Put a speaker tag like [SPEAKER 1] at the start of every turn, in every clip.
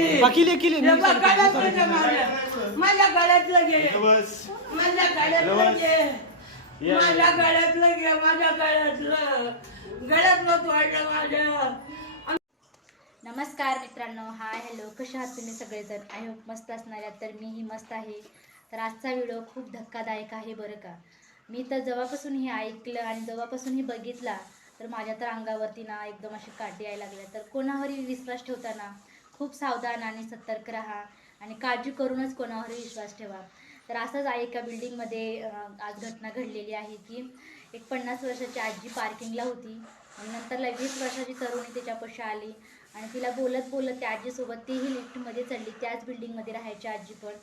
[SPEAKER 1] हे गळ्यातलं घे माझ्या गळ्यातलं घे.
[SPEAKER 2] बस
[SPEAKER 1] माझ्या गळ्यातलं. घे. माझ्या गळ्यातलं घे माझ्या गळ्यातलं. गळ्यातलं तोडलं माझ्या.
[SPEAKER 3] नमस्कार मित्रांनो हाय हॅलो कशा आहात तुम्ही सगळेजण? आय होप मस्त असणार आहात तर मीही मस्त आहे. तर आजचा व्हिडिओ खूप धक्कादायक आहे बरं का. मी तर जेव्हापासून हे ऐकलं आणि जेव्हापासून हे बघितला तर माझ्या तर अंगावरती ना एकदम अशी काठी यायला लागल्या तर कोणावरही विश्वास ठेवताना खूप सावधान आणि सतर्क राहा आणि काळजी करूनच कोणावरही विश्वास ठेवा. तर असंच आहे एका बिल्डिंगमध्ये आज घटना घडलेली आहे की एक पन्नास वर्षाची आजी पार्किंगला होती आणि नंतर वीस वर्षाची तरुणी त्याच्यापाशी आली आणि तिला बोलत बोलत त्या आजीसोबत तीही लिफ्टमध्ये चढली. त्याच बिल्डिंगमध्ये राहायची आजी पण.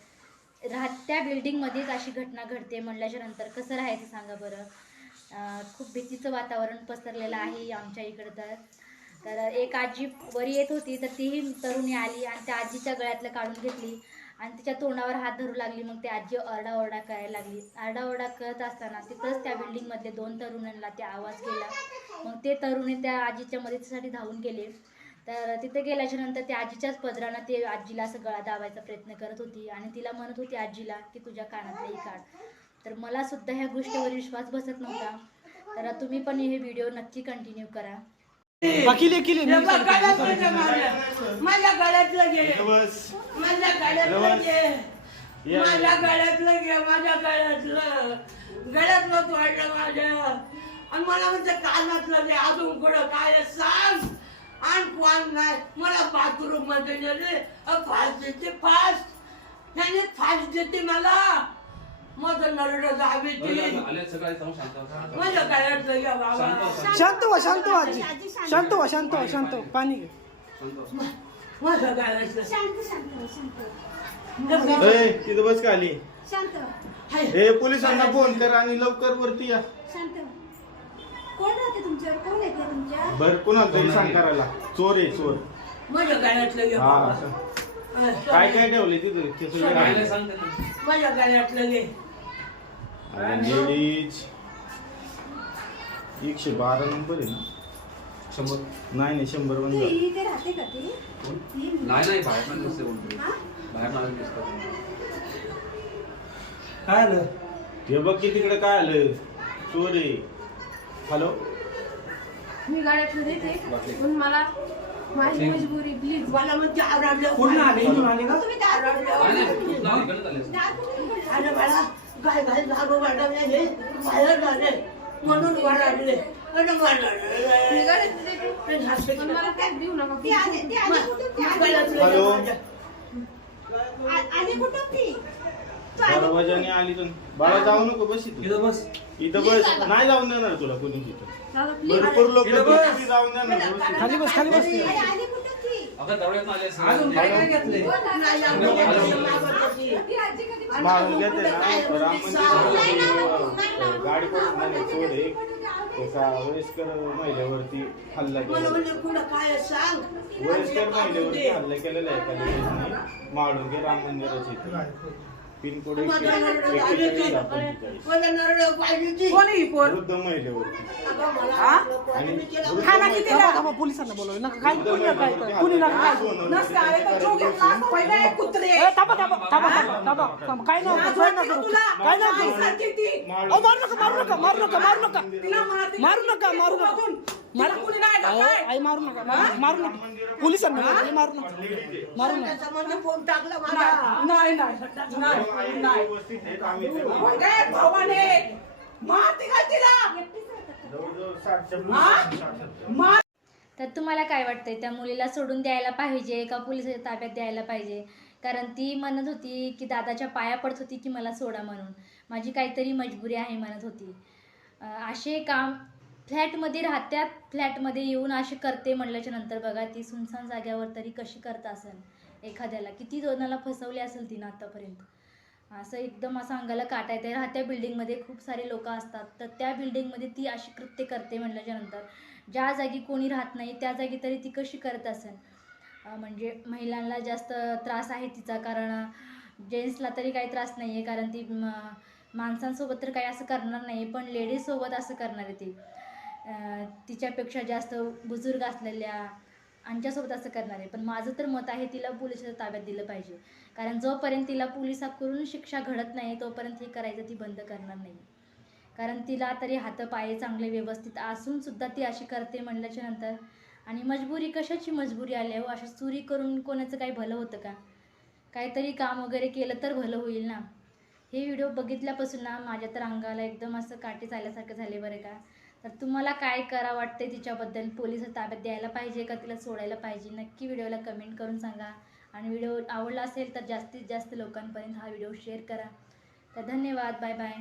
[SPEAKER 3] राह त्या बिल्डिंगमध्येच अशी घटना घडते म्हणल्याच्या नंतर कसं राहायचं सांगा बरं? खूप भीतीचं वातावरण पसरलेलं आहे आमच्या इकडं तर. तर एक आजी वरी येत होती तर तीही तरुणी आली आणि त्या आजीच्या गळ्यातलं काढून घेतली आणि तिच्या तोंडावर हात धरू लागली. मग ती आजी आरडाओरडा करायला लागली. आरडाओरडा करत असताना तिथंच त्या बिल्डिंगमधले दोन तरुणांना ते आवाज गेला मग ते तरुणी त्या आजीच्या मदतीसाठी धावून गेले. तर तिथे गेल्याच्यानंतर त्या आजीच्याच पदरानं ते आजीला असं गळा दाबायचा प्रयत्न करत होती आणि तिला म्हणत होती आजीला की तुझ्या कानातलंही काढ. तर मला सुद्धा ह्या गोष्टीवर विश्वास बसत नव्हता. तर तुम्ही पण हे व्हिडिओ नक्की कंटिन्यू करा.
[SPEAKER 1] गळ्यातलं घे माझ्या माझ्या गळ्यातलं घे. माझ्या गळ्यातलं. घे. माझ्या गळ्यातलं घे माझ्या गळ्यातलं. गळ्यातलं तोडलं माझ्या. आणि मला म्हणजे कानातलं घे. अजून कुठं काय सांग. आणि कोण नाही. मला बाथरूममध्ये गेले फास देते फास. त्याने फास देते मला. माझं नरड
[SPEAKER 4] शांत व्हा.
[SPEAKER 1] माझ्या बाबा?
[SPEAKER 4] शांत व्हा,
[SPEAKER 5] शांत आजी. शांत व्हा शांत व्हा शांत व्हा. पाणी घे.
[SPEAKER 4] शांत व्हा.
[SPEAKER 1] माझ्या गळ्यातलं
[SPEAKER 6] शांत शांत शांत
[SPEAKER 2] ए, तिथं बस का आली?
[SPEAKER 6] शांत
[SPEAKER 1] हाय.
[SPEAKER 2] हे पोलिसांना फोन कर आणि लवकर वरती या.
[SPEAKER 6] शांत कोण राहते तुमच्यावर? कोण येते तुमच्या?
[SPEAKER 2] बर कुणाला तरी सांग करायला. चोर आहे चोर.
[SPEAKER 1] माझ्या
[SPEAKER 2] हा
[SPEAKER 1] बाबा?
[SPEAKER 2] असं.
[SPEAKER 1] हा,
[SPEAKER 2] काय काय ठेवले तिथे?
[SPEAKER 1] काय
[SPEAKER 4] काय
[SPEAKER 2] लेडीज एकशे बारा नंबर आहे ना?
[SPEAKER 4] शंभर
[SPEAKER 2] नाही नाही शंभर
[SPEAKER 6] ती
[SPEAKER 2] बंद
[SPEAKER 6] इथे राहते का ती? ती
[SPEAKER 4] नाही नाही बाहेर पण दिसते कोणतरी.
[SPEAKER 6] हा?
[SPEAKER 4] बाहेर मला दिसतात
[SPEAKER 5] काय आलं?
[SPEAKER 2] हे बघ की तिकडे काय आलं. चोर हॅलो
[SPEAKER 6] मी गाड्यातलं देते. पण मला माझी मजबुरी प्लीज
[SPEAKER 1] मला म्हणजे आवडलं
[SPEAKER 5] पूर्ण आले? इथून आले का?
[SPEAKER 6] तुम्ही दार
[SPEAKER 4] नाही नाही इकडे चालले
[SPEAKER 6] दार?
[SPEAKER 1] अरे काय काय दारू वाढवले हे बाहेर झाले म्हणून वाढले अरे
[SPEAKER 6] मी
[SPEAKER 1] वाढले
[SPEAKER 6] गाड्यातलं देते पण मला टॅग देऊ नका ती आली
[SPEAKER 2] तर बाळा जाऊ नको बस इथं
[SPEAKER 4] इथं बस
[SPEAKER 2] इथं बस नाही जाऊन देणार तुला कोणी तिथं. भरपूर लोक. जाऊन देणार.
[SPEAKER 5] खाली बस खाली बस
[SPEAKER 4] अगं दरवाज्यात आले असतील.
[SPEAKER 5] अजून काय काय घेतलंय?
[SPEAKER 6] बोल ना.
[SPEAKER 2] घेते राम मंदिर गाडी करून चोर एका. वयस्कर महिलेवरती हल्ला केला वयस्कर महिलेवरती हल्ला केलेला आहे एका लेडीजने. माळुंगे राम मंदिराच्या इथे. पिनकोड.
[SPEAKER 5] कोण आहे. ही पोर?
[SPEAKER 2] वृद्ध महिलेवरती.
[SPEAKER 1] अगं, मला
[SPEAKER 5] हा?
[SPEAKER 1] आपलं पोराने केलं.
[SPEAKER 2] वृद्ध
[SPEAKER 5] थांबा
[SPEAKER 2] महिले-
[SPEAKER 5] थांबा थांबा पोलिसांना बोलवलं. नका काय कुणी नका काय करू. कुणी नका काय करू.
[SPEAKER 2] नसतं, अरे तर जो घेतला असता
[SPEAKER 5] पहिले एक कुत्रे. ए, थांबा थांबा थांबा थांबा थांबा. थांबा काय नाही होत, काय नाही करू काय नाही करू
[SPEAKER 2] माळुंगे-
[SPEAKER 5] अहो, मारू नका मारू नका मारू नका मारू नका. मारू नका मारू नका. आई मारू नका. मारू- मारू नका. पोलिसांना बोलवलं, मारू नका. मारू नका.
[SPEAKER 1] फोन टाकला
[SPEAKER 5] नाही नाही
[SPEAKER 2] व्यवस्थित जवळजवळ
[SPEAKER 3] तर तुम्हाला काय वाटतंय? त्या मुलीला सोडून द्यायला पाहिजे का पोलिसाच्या ताब्यात द्यायला पाहिजे? कारण ती म्हणत होती की दादाच्या पाया पडत होती की मला सोडा म्हणून. माझी काहीतरी मजबुरी आहे म्हणत होती. अं, असे काम फ्लॅटमध्ये राहत्यात फ्लॅटमध्ये येऊन अशी करते म्हणल्याच्या नंतर बघा ती सुनसान जाग्यावर तरी कशी करत असेल एखाद्याला. किती जणाला फसवले असेल तिनं आत्तापर्यंत असं एकदम असं अंगाला काटा येते राहत्या बिल्डिंगमध्ये खूप सारे लोक असतात. तर त्या बिल्डिंगमध्ये ती अशी कृत्य करते म्हटल्याच्या नंतर ज्या जागी कोणी राहत नाही त्या जागी तरी ती कशी करत असेल? म्हणजे महिलांना जास्त त्रास आहे तिचा. कारण जेंट्सला तरी काही त्रास नाही आहे कारण ती माणसांसोबत तर काही असं करणार नाही. पण लेडीजसोबत असं करणार आहे ती. तिच्यापेक्षा जास्त बुजुर्ग असलेल्या आमच्यासोबत असं करणार. आहे पण माझं तर मत आहे तिला पोलिसाच्या ताब्यात दिलं पाहिजे. कारण जोपर्यंत तिला पोलिसाकडून शिक्षा घडत नाही तोपर्यंत हे करायचं ती बंद करणार नाही. कारण तिला तरी हातपाय चांगले व्यवस्थित असून सुद्धा ती अशी करते म्हणल्याच्या नंतर आणि मजबुरी कशाची मजबुरी आली हो? अशा चोरी करून कोणाचं काही भलं होतं का? काहीतरी काम वगैरे केलं तर भलं होईल ना? हे व्हिडिओ बघितल्यापासून ना माझ्या तर अंगाला एकदम असं काटे चालल्यासारखं झाले बरं का. तर तुम्हाला काय करा वाटते तिच्याबद्दल? पोलीस ताब्यात द्यायला पाहिजे का? तिला सोडायला पाहिजे? नक्की व्हिडिओला कमेंट करून सांगा. आणि व्हिडिओ आवडला असेल तर जास्तीत जास्त लोकांपर्यंत हा व्हिडिओ शेअर करा. तर धन्यवाद. Bye bye.